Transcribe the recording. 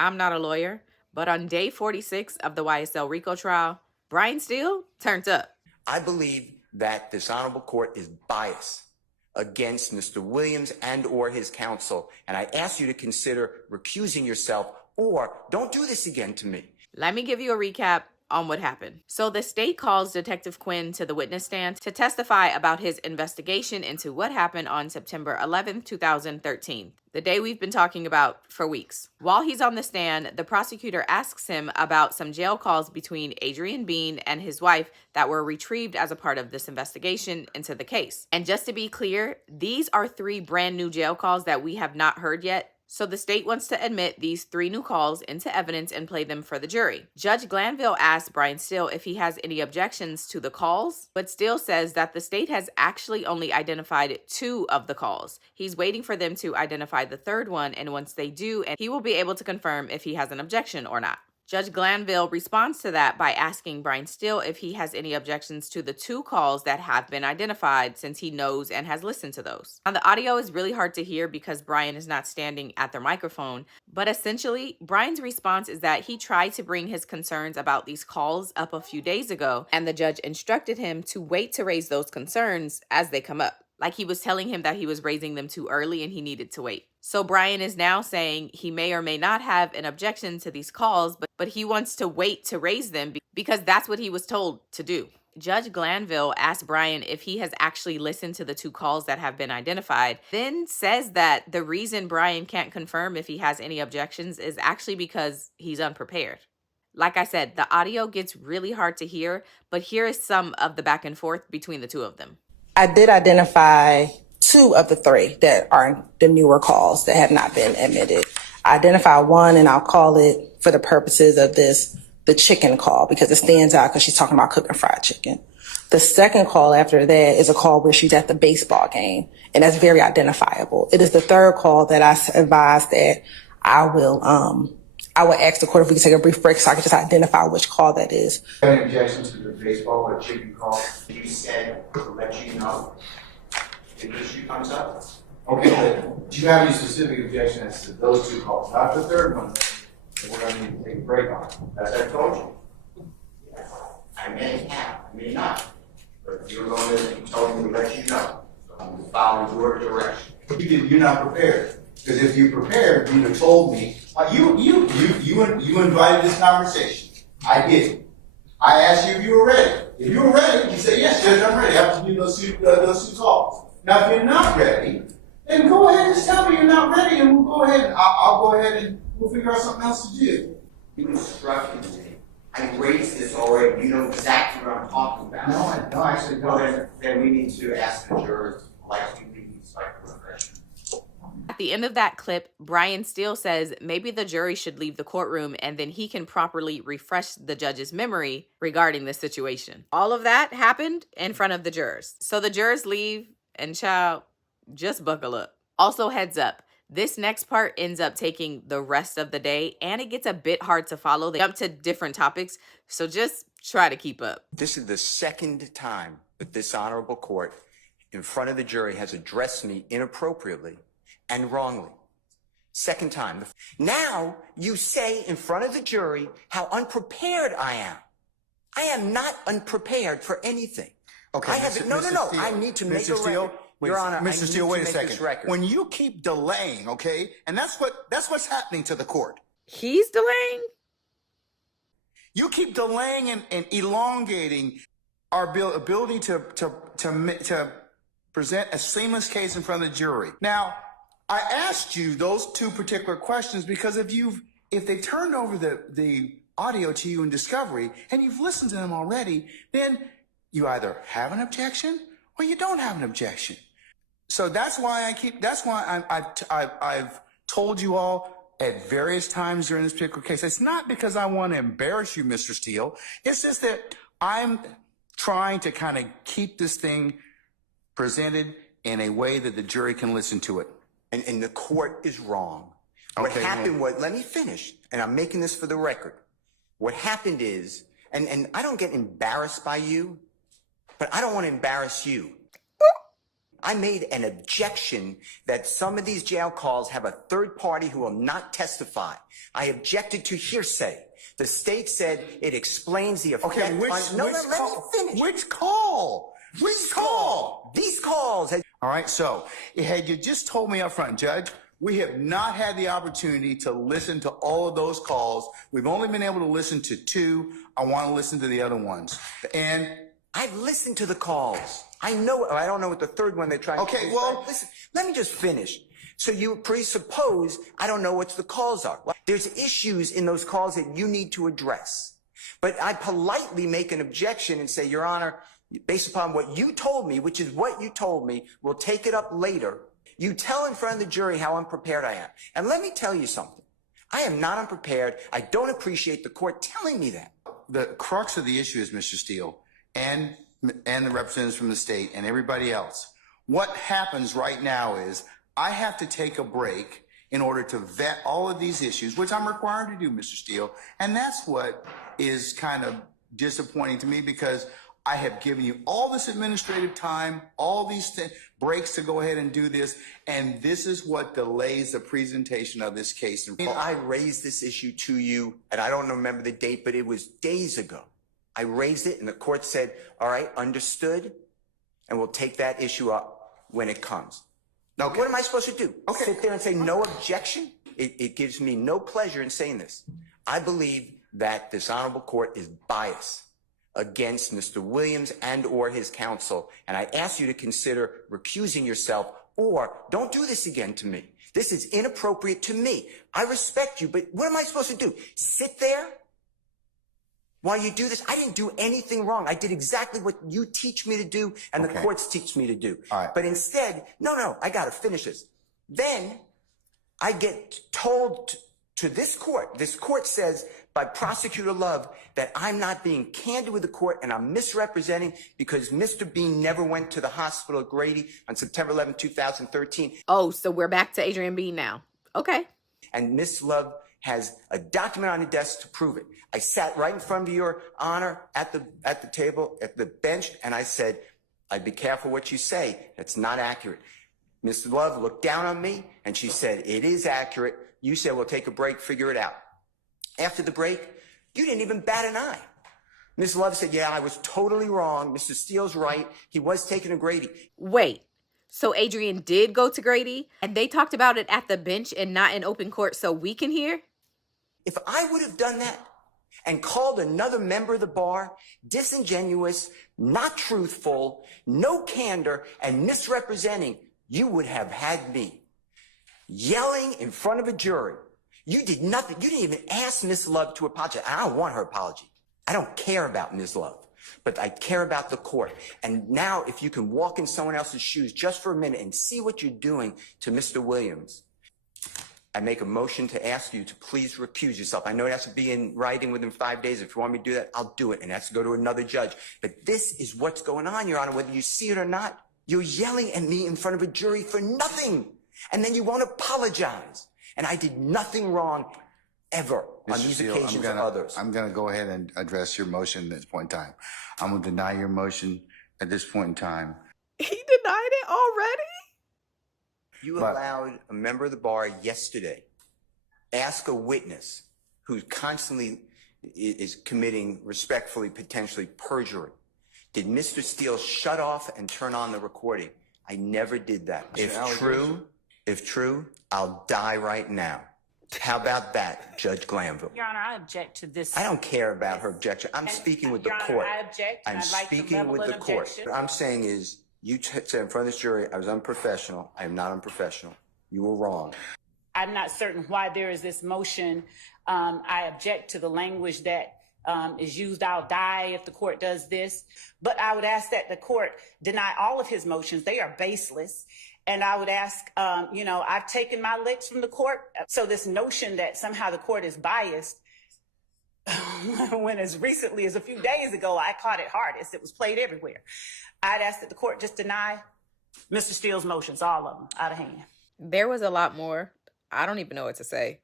I'm not a lawyer, but on day 46 of the YSL RICO trial, Brian Steele turned up. I believe that this honorable court is biased against Mr. Williams and or his counsel, and I ask you to consider recusing yourself or don't do this again to me. Let me give you a recap on what happened. So the state calls Detective Quinn to the witness stand to testify about his investigation into what happened on September 11th, 2013, the day we've been talking about for weeks. While he's on the stand, the prosecutor asks him about some jail calls between Adrian Bean and his wife that were retrieved as a part of this investigation into the case. And just to be clear, these are 3 brand new jail calls that we have not heard yet. So the state wants to admit these 3 new calls into evidence and play them for the jury. Judge Glanville asked Brian Steele if he has any objections to the calls, but Steele says that the state has actually only identified 2 of the calls. He's waiting for them to identify the 3rd one, and once they do, and he will be able to confirm if he has an objection or not. Judge Glanville responds to that by asking Brian Steele if he has any objections to the 2 calls that have been identified, since he knows and has listened to those. Now, the audio is really hard to hear because Brian is not standing at the microphone, but essentially, Brian's response is that he tried to bring his concerns about these calls up a few days ago, and the judge instructed him to wait to raise those concerns as they come up. Like he was telling him that he was raising them too early and he needed to wait. So Brian is now saying he may or may not have an objection to these calls, but he wants to wait to raise them because that's what he was told to do. Judge Glanville asked Brian if he has actually listened to the 2 calls that have been identified, then says that the reason Brian can't confirm if he has any objections is actually because he's unprepared. Like I said, the audio gets really hard to hear, but here is some of the back and forth between the 2 of them. I did identify 2 of the 3 that are the newer calls that have not been admitted. I identify 1, and I'll call it, for the purposes of this, the chicken call, because it stands out because she's talking about cooking fried chicken. The 2nd call after that is a call where she's at the baseball game, and that's very identifiable. It is the 3rd call that I advised that I will ask the court if we can take a brief break so I can just identify which call that is. Any objections to the baseball or chicken call? You said to let you know if the issue comes up. Okay, but do you have any specific objections to those 2 calls? Not the 3rd one that we're going to need to take a break on. As I told you. Yeah. I may have, I may not. But you're going to be told me to let you know. So I'm following your direction. You're not prepared. Because if you prepared, you'd have told me. You invited this conversation. I didn't. I asked you if you were ready. If you were ready, you say, yes, Judge, I'm ready. I have to do those 2 calls. Now, if you're not ready, then go ahead and tell me you're not ready, and we'll go ahead. I'll go ahead and we'll figure out something else to do. You instructed me. I raised this already. You know exactly what I'm talking about. No, I said no. Well, then we need to ask the jurors, like we need to cite the refreshment. At the end of that clip, Brian Steele says maybe the jury should leave the courtroom and then he can properly refresh the judge's memory regarding the situation. All of that happened in front of the jurors. So the jurors leave, and child, just buckle up. Also, heads up, this next part ends up taking the rest of the day, and it gets a bit hard to follow. They jump to different topics, so just try to keep up. This is the 2nd time that this honorable court in front of the jury has addressed me inappropriately and wrongly. 2nd time. Now you say in front of the jury how unprepared I am. I am not unprepared for anything. Okay, I have no. I need to make a record. Your Honor, Mr. Steele, wait a second. When you keep delaying, okay, and that's what's happening to the court. He's delaying? You keep delaying and elongating our ability to present a seamless case in front of the jury. Now, I asked you those 2 particular questions because if they turned over the audio to you in discovery and you've listened to them already, then you either have an objection or you don't have an objection. So that's why I've told you all at various times during this particular case. It's not because I want to embarrass you, Mr. Steele. It's just that I'm trying to kind of keep this thing presented in a way that the jury can listen to it. And the court is wrong. What happened was, let me finish, and I'm making this for the record. What happened is, and I don't get embarrassed by you, but I don't want to embarrass you. I made an objection that some of these jail calls have a third party who will not testify. I objected to hearsay. The state said it explains the effect Okay, which on... Let me finish. Which call? Which call? These calls... All right, so had you just told me up front, Judge, we have not had the opportunity to listen to all of those calls. We've only been able to listen to 2. I want to listen to the other ones. And I've listened to the calls. I know, I don't know what the third one they're trying to do. Okay, well... Listen, let me just finish. So you presuppose I don't know what the calls are. Well, there's issues in those calls that you need to address. But I politely make an objection and say, Your Honor, based upon what you told me, which is what you told me, we'll take it up later. You tell in front of the jury how unprepared I am. And let me tell you something. I am not unprepared. I don't appreciate the court telling me that. The crux of the issue is, Mr. Steele, and the representatives from the state and everybody else, what happens right now is I have to take a break in order to vet all of these issues, which I'm required to do, Mr. Steele. And that's what is kind of disappointing to me, because I have given you all this administrative time, all these breaks to go ahead and do this, and this is what delays the presentation of this case. I raised this issue to you, and I don't remember the date, but it was days ago. I raised it, and the court said, all right, understood, and we'll take that issue up when it comes. Now, what am I supposed to do? Okay. Sit there and say no objection? It gives me no pleasure in saying this. I believe that this honorable court is biased against Mr. Williams and or his counsel, and I ask you to consider recusing yourself, or don't do this again to me. This is inappropriate to me. I respect you, but what am I supposed to do? Sit there while you do this? I didn't do anything wrong. I did exactly what you teach me to do and the courts teach me to do. All right. But instead, no, I got to finish this. Then I get told to this court says by Prosecutor Love that I'm not being candid with the court and I'm misrepresenting because Mr. Bean never went to the hospital at Grady on September 11, 2013. Oh, so we're back to Adrian Bean now. Okay. And Miss Love has a document on the desk to prove it. I sat right in front of Your Honor at the table, at the bench, and I said, I'd be careful what you say. That's not accurate. Miss Love looked down on me, and she said, it is accurate. You said, we'll take a break, figure it out. After the break, you didn't even bat an eye. Miss Love said, yeah, I was totally wrong. Mr. Steele's right. He was taken to Grady. Wait, so Adrian did go to Grady, and they talked about it at the bench and not in open court so we can hear? If I would have done that and called another member of the bar disingenuous, not truthful, no candor, and misrepresenting, you would have had me yelling in front of a jury. You did nothing. You didn't even ask Miss Love to apologize. I don't want her apology. I don't care about Ms. Love, but I care about the court. And now if you can walk in someone else's shoes just for a minute and see what you're doing to Mr. Williams, I make a motion to ask you to please recuse yourself. I know it has to be in writing within 5 days. If you want me to do that, I'll do it. And it has to go to another judge. But this is what's going on, Your Honor, whether you see it or not. You're yelling at me in front of a jury for nothing. And then you won't apologize. And I did nothing wrong ever on Mr. these Steele, occasions or others. I'm going to go ahead and address your motion at this point in time. I'm going to deny your motion at this point in time. He denied it already? You allowed a member of the bar yesterday ask a witness who constantly is committing, respectfully, potentially perjury. Did Mr. Steele shut off and turn on the recording? I never did that. If true, I'll die right now. How about that, Judge Glanville? Your Honor, I object to this. I don't care about her objection. I'm speaking with the court. I object. I'm speaking with the court. What I'm saying is, you said in front of this jury, I was unprofessional. I am not unprofessional. You were wrong. I'm not certain why there is this motion. I object to the language that is used. I'll die if the court does this. But I would ask that the court deny all of his motions. They are baseless. And I would ask, I've taken my licks from the court. So this notion that somehow the court is biased, when as recently as a few days ago, I caught it hardest. It was played everywhere. I'd ask that the court just deny Mr. Steele's motions, all of them, out of hand. There was a lot more. I don't even know what to say.